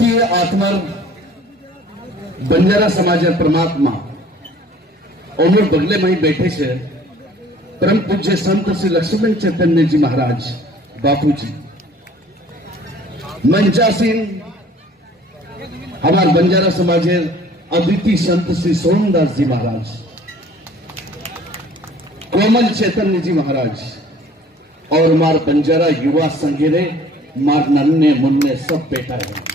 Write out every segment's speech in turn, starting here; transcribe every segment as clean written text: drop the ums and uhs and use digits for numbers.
अद्वितीय आत्मा बंजारा समाज परमात्मा और बगले में ही बैठे से परम पूज्य संत श्री लक्ष्मण चैतन्य जी महाराज बापू जी, मंचासीन हमारे बंजारा समाज अद्वितीय संत श्री सोमदास जी महाराज, कोमल चैतन्य जी महाराज और मार बंजारा युवा संघेरे मार नन्हे मुन्ने सब बैठा है।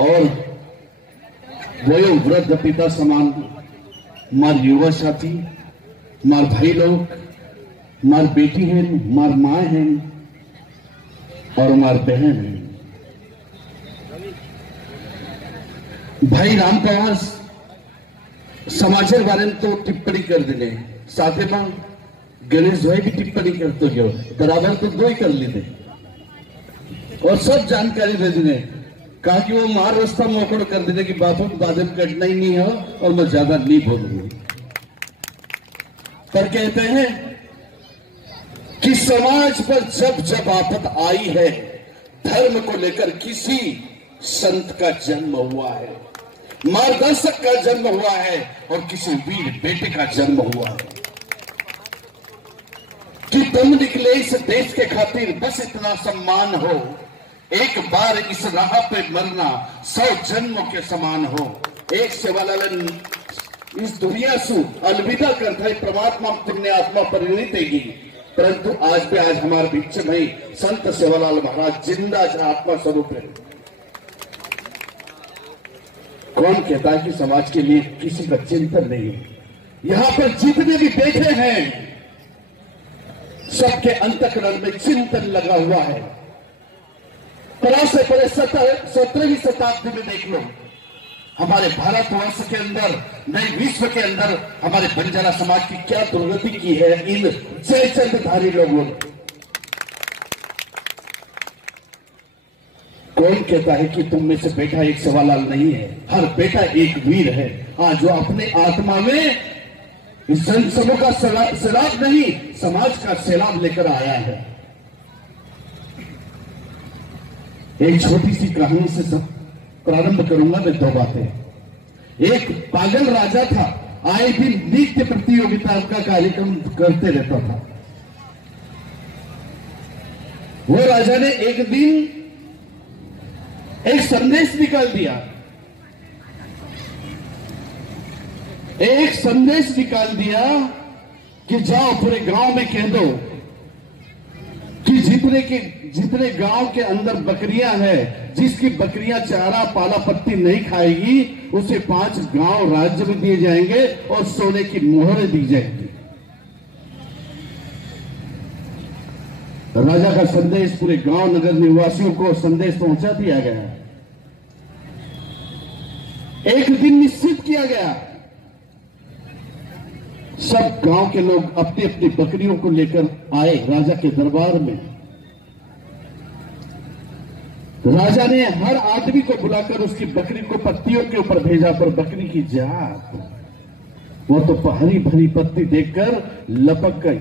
और वयो वृद्ध पिता समान मार युवा साथी, मार भाई लोग, मार बेटी हैं, मार माँ हैं और मार बहन हैं। भाई राम प्रवास समाचार बारे में तो टिप्पणी कर दिले, साथे में गणेश भाई भी टिप्पणी करते हो, बराबर तो दो ही कर लेते और सब जानकारी दे दिले। कहा कि वो मार रास्ता मोकड़ कर देने की बातों को बाद में कटना ही नहीं हो और मैं ज्यादा नहीं बोलूंगा। पर कहते हैं कि समाज पर जब जब आफत आई है, धर्म को लेकर किसी संत का जन्म हुआ है, मार्गदर्शक का जन्म हुआ है और किसी वीर बेटे का जन्म हुआ है कि तुम निकले इस देश के खातिर बस इतना सम्मान हो, एक बार इस राह पे मरना 100 जन्मों के समान हो। एक सेवालाल इस दुनिया से अलविदा करता है, परमात्मा तुमने आत्मा परिणित है, परंतु आज भी आज हमारे बीच में संत सेवालाल महाराज जिंदा आत्मा स्वरूप है। कौन कहता है कि समाज के लिए किसी का चिंतन नहीं है? यहां पर जितने भी बैठे हैं सबके अंतःकरण में चिंतन लगा हुआ है। परास से पहले 17वीं शताब्दी में देख लो, हमारे भारतवर्ष के अंदर, नए विश्व के अंदर हमारे बंजारा समाज की क्या दुर्गति की है इन जयचंदधारी लोगों ने। कौन कहता है कि तुम में से बेटा एक सेवालाल नहीं है? हर बेटा एक वीर है। हाँ, जो अपने आत्मा में इस संत समूह का सैलाब नहीं, समाज का सैलाब लेकर आया है। एक छोटी सी कहानी से सब प्रारंभ करूंगा मैं। 2 बातें। एक पागल राजा था, आए दिन नृत्य प्रतियोगिता का कार्यक्रम करते रहता था। वो राजा ने एक दिन एक संदेश निकाल दिया, एक संदेश निकाल दिया कि जाओ पूरे गांव में कह दो कि जितने गांव के अंदर बकरियां हैं, जिसकी बकरियां चारा पाला पत्ती नहीं खाएगी उसे 5 गांव राज्य में दिए जाएंगे और सोने की मोहरें दी जाएंगी। राजा का संदेश पूरे गांव नगर निवासियों को संदेश पहुंचा दिया गया। एक दिन निश्चित किया गया, सब गांव के लोग अपनी अपनी बकरियों को लेकर आए राजा के दरबार में। राजा ने हर आदमी को बुलाकर उसकी बकरी को पत्तियों के ऊपर भेजा, पर बकरी की जात वो तो हरी भरी पत्ती देखकर लपक गई।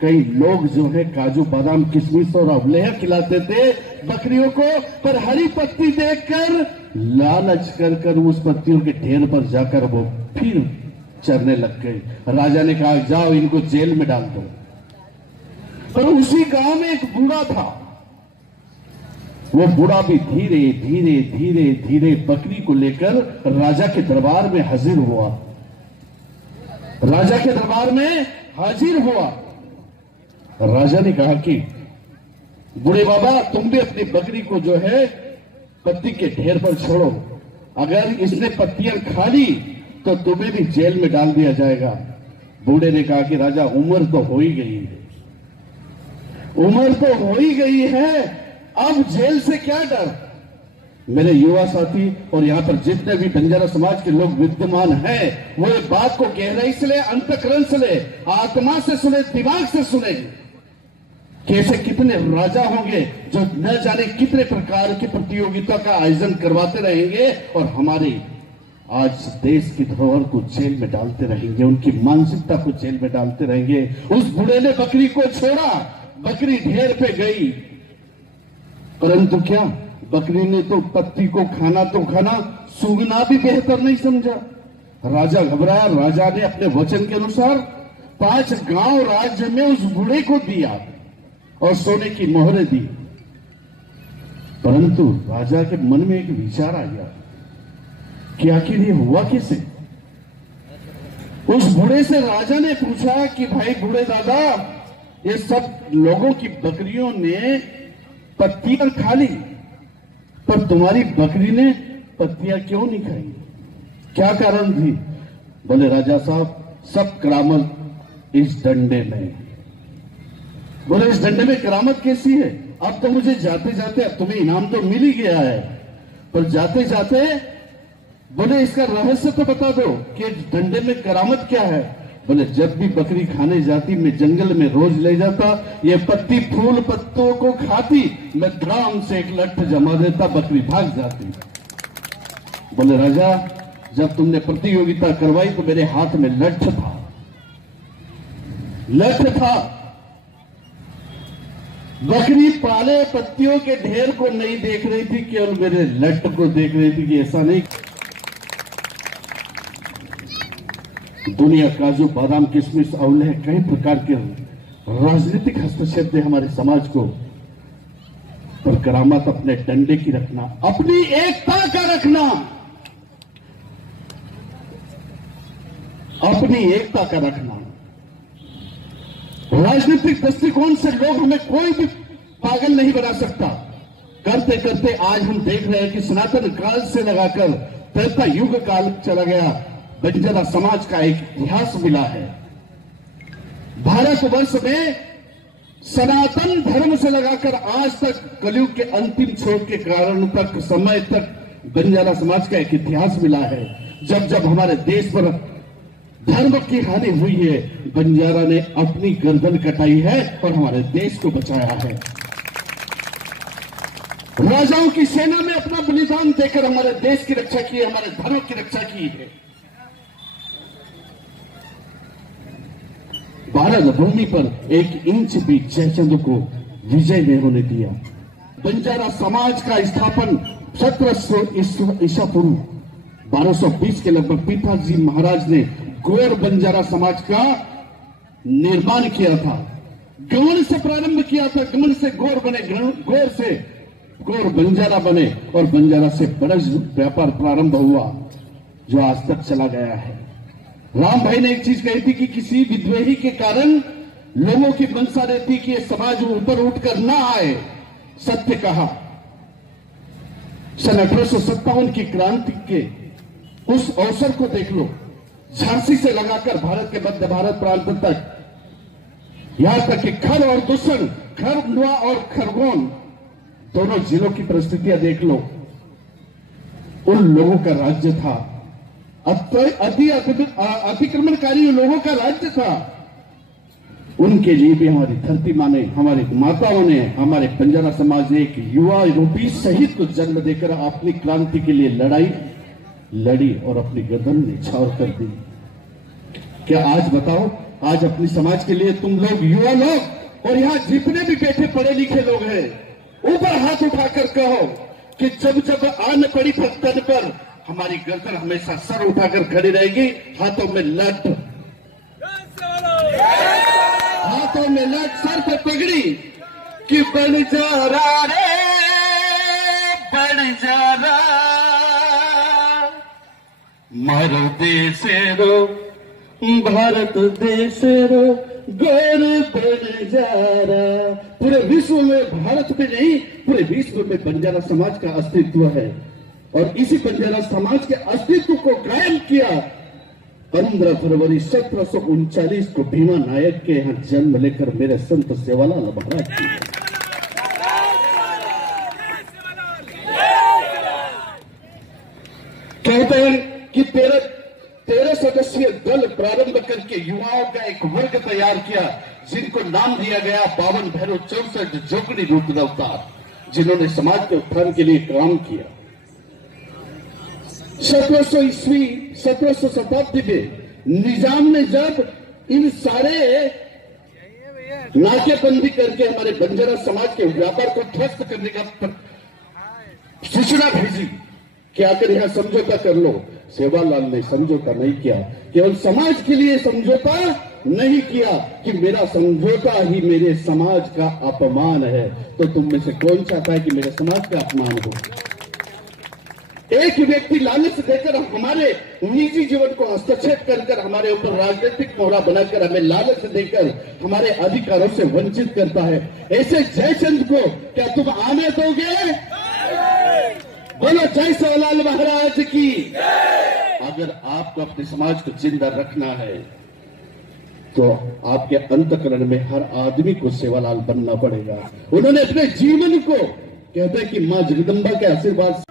कई लोग जो है काजू बादाम किशमिश और अवलेह खिलाते थे बकरियों को, पर हरी पत्ती देखकर लालच कर उस पत्तियों के ढेर पर जाकर वो फिर चरने लग गए। राजा ने कहा जाओ इनको जेल में डाल दो। पर उसी गांव में एक बूढ़ा था, वो बूढ़ा भी धीरे धीरे धीरे धीरे बकरी को लेकर राजा के दरबार में हाजिर हुआ। राजा के दरबार में हाजिर हुआ। राजा ने कहा कि बूढ़े बाबा तुम भी अपनी बकरी को जो है पत्ती के ढेर पर छोड़ो, अगर इसने पत्तियां खा ली तो तुम्हें भी जेल में डाल दिया जाएगा। बूढ़े ने कहा कि राजा उम्र तो हो ही गई है, उम्र तो हो ही गई है, अब जेल से क्या डर। मेरे युवा साथी और यहाँ पर जितने भी बंजारा समाज के लोग विद्यमान हैं वो ये बात को गहराई से ले, अंतःकरण से ले, आत्मा से सुने, दिमाग से सुने। कैसे कितने राजा होंगे जो न जाने कितने प्रकार की प्रतियोगिता का आयोजन करवाते रहेंगे और हमारे आज देश की धरोहर को जेल में डालते रहेंगे, उनकी मानसिकता को जेल में डालते रहेंगे। उस बूढ़े ने बकरी को छोड़ा, बकरी ढेर पे गई, परंतु क्या, बकरी ने तो पत्ती को खाना तो खाना, सूंघना भी बेहतर नहीं समझा। राजा घबराया। राजा ने अपने वचन के अनुसार 5 गांव राज्य में उस बूढ़े को दिया और सोने की मोहरें दी। परंतु राजा के मन में एक विचार आ गया कि आखिर ये हुआ कैसे। उस बूढ़े से राजा ने पूछा कि भाई बूढ़े दादा, ये सब लोगों की बकरियों ने पत्तियां खा ली, पर तुम्हारी बकरी ने पत्तियां क्यों नहीं खाई, क्या कारण थी? बोले राजा साहब, सब करामत इस डंडे में। बोले इस डंडे में करामत कैसी है? अब तो मुझे जाते जाते, अब तुम्हें इनाम तो मिल ही गया है, पर जाते जाते बोले इसका रहस्य तो बता दो कि डंडे में करामत क्या है। बोले जब भी बकरी खाने जाती मैं जंगल में रोज ले जाता, ये पत्ती फूल पत्तों को खाती, मैं धड़ाम से एक लठ जमा देता, बकरी भाग जाती। बोले राजा, जब तुमने प्रतियोगिता करवाई तो मेरे हाथ में लठ था। बकरी पाले पत्तियों के ढेर को नहीं देख रही थी, केवल मेरे लठ को देख रही थी कि ऐसा नहीं। दुनिया काजू बादाम किशमिश औले कई प्रकार के राजनीतिक हस्तक्षेप दे हमारे समाज को, पर करामत अपने डंडे की रखना, अपनी एकता का रखना, अपनी एकता का रखना। राजनीतिक दृष्टिकोण से लोग हमें कोई भी पागल नहीं बना सकता। करते करते आज हम देख रहे हैं कि सनातन काल से लगाकर त्रेता युग काल चला गया, बंजारा समाज का एक इतिहास मिला है। भारतवर्ष में सनातन धर्म से लगाकर आज तक कलयुग के अंतिम छोर के कारण तक समय तक बंजारा समाज का एक इतिहास मिला है। जब जब हमारे देश पर धर्म की हानि हुई है, बंजारा ने अपनी गर्दन कटाई है और हमारे देश को बचाया है। राजाओं की सेना में अपना बलिदान देकर हमारे देश की रक्षा की है, हमारे धर्म की रक्षा की है। भारत भूमि पर 1 इंच भी जयचंद को विजय नहीं होने दिया। बंजारा समाज का स्थापन 1700 ईसा पूर्व 1220 के लगभग पिताजी महाराज ने गौर बंजारा समाज का निर्माण किया था। गमन से प्रारंभ किया था, गमन से गौर बने, गौर से गौर बंजारा बने और बंजारा से बड़ा व्यापार प्रारंभ हुआ जो आज तक चला गया है। राम भाई ने एक चीज कही थी कि किसी विद्रोही के कारण लोगों की मंशा रहती कि ये समाज ऊपर उठकर ना आए। सत्य कहा। सन 1857 की क्रांति के उस अवसर को देख लो, झांसी से लगाकर भारत के मध्य भारत प्रांत तक, यहां तक कि खर और दूषण, खरनुआ और खरगोन दोनों जिलों की परिस्थितियां देख लो। उन लोगों का राज्य था, अतिक्रमणकारी लोगों का राज्य था। उनके लिए भी हमारी धरती माँ ने, हमारी माताओं ने, हमारे बंजारा समाज ने एक युवा रूपी शहीद को जन्म देकर अपनी क्रांति के लिए लड़ी और अपनी गर्दन निछावर कर दी। क्या आज बताओ, आज अपनी समाज के लिए तुम लोग, युवा लोग और यहां जितने भी बैठे पढ़े लिखे लोग हैं, ऊपर हाथ उठाकर कहो कि जब जब आन पड़ी पत्थर पर हमारी गर्दन हमेशा सर उठाकर खड़ी रहेगी। हाथों में लठ, हाथों में लठ, सर पे पगड़ी कि बंजारा रे बंजारा, मारो देशेरो भारत देशेरो गौर बंजारा। पूरे विश्व में, भारत में नहीं पूरे विश्व में बंजारा समाज का अस्तित्व है और इसी बंजारा समाज के अस्तित्व को कायम किया 15 फरवरी 1739 को भीमा नायक के यहां जन्म लेकर मेरे संत सेवालाल महाराज की। कहते हैं कि 13 सदस्यीय दल प्रारंभ करके युवाओं का एक वर्ग तैयार किया, जिनको नाम दिया गया 52 भैरव 64 जोगड़ी रुद्र अवतार, जिन्होंने समाज के उत्थान के लिए काम किया। 1700 शताब्दी में निजाम ने जब इन सारे नाकेबंदी करके हमारे बंजारा समाज के व्यापार को ध्वस्त करने का सूचना भेजी कि आकर यहां समझौता कर लो। सेवालाल ने समझौता नहीं किया, केवल समाज के लिए समझौता नहीं किया कि मेरा समझौता ही मेरे समाज का अपमान है। तो तुम में से कौन चाहता है कि मेरे समाज का अपमान हो? एक व्यक्ति लालच देकर हमारे निजी जीवन को हस्तक्षेप कर हमारे ऊपर राजनीतिक मोहरा बनाकर हमें लालच देकर हमारे अधिकारों से वंचित करता है। ऐसे जयचंद को क्या तुम आने दोगे? बोलो जय सेवालाल महाराज की। अगर आपको अपने समाज को जिंदा रखना है तो आपके अंतकरण में हर आदमी को सेवालाल बनना पड़ेगा। उन्होंने अपने जीवन को कहते हैं कि मां जगदंबा के आशीर्वाद